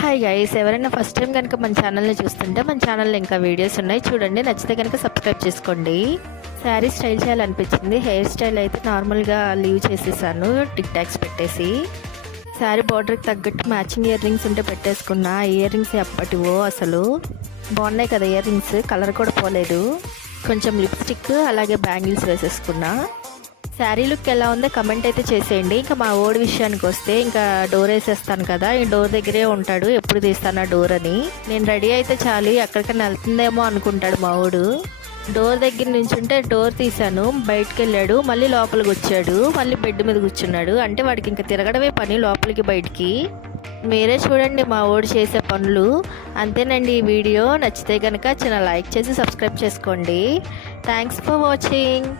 Hi guys, ఎవరైనా first time కనుక మన ఛానల్ని చూస్తుంటే మన ఛానల్లో ఇంకా వీడియోస్ ఉన్నాయి చూడండి. నచ్చితే కనుక సబ్స్క్రైబ్ చేసుకోండి. శారీ స్టైల్ చేయాలనిపించింది. హెయిర్ స్టైల్ అయితే నార్మల్గా లీవ్ చేసేసాను, టిక్ టాక్స్ పెట్టేసి. శారీ బార్డర్కి తగ్గట్టు మ్యాచింగ్ ఇయర్ రింగ్స్ ఉంటే పెట్టేసుకున్నా. ఇయర్ రింగ్స్ ఎప్పటివో అసలు బాగున్నాయి కదా, ఇయర్ రింగ్స్ కలర్ కూడా పోలేదు. కొంచెం లిప్స్టిక్ అలాగే బ్యాంగిల్స్ వేసేసుకున్నా. శారీ లుక్ ఎలా ఉందో కమెంట్ అయితే చేసేయండి. ఇంకా మా ఓడి విషయానికి వస్తే ఇంకా డోర్ వేసేస్తాను కదా, ఈ డోర్ దగ్గరే ఉంటాడు, ఎప్పుడు తీస్తాను ఆ డోర్ అని. నేను రెడీ అయితే చాలు ఎక్కడికైనా వెళ్తుందేమో అనుకుంటాడు మా ఓడు. డోర్ దగ్గర నుంచి ఉంటే డోర్ తీసాను, బయటకు వెళ్ళాడు, మళ్ళీ లోపలికి వచ్చాడు, మళ్ళీ బెడ్ మీద కూర్చున్నాడు. అంటే వాడికి ఇంకా తిరగడమే పని లోపలికి బయటికి. మీరే చూడండి మా ఓడి చేసే పనులు. అంతేనండి, ఈ వీడియో నచ్చితే కనుక చిన్న లైక్ చేసి సబ్స్క్రైబ్ చేసుకోండి. Thanks for watching.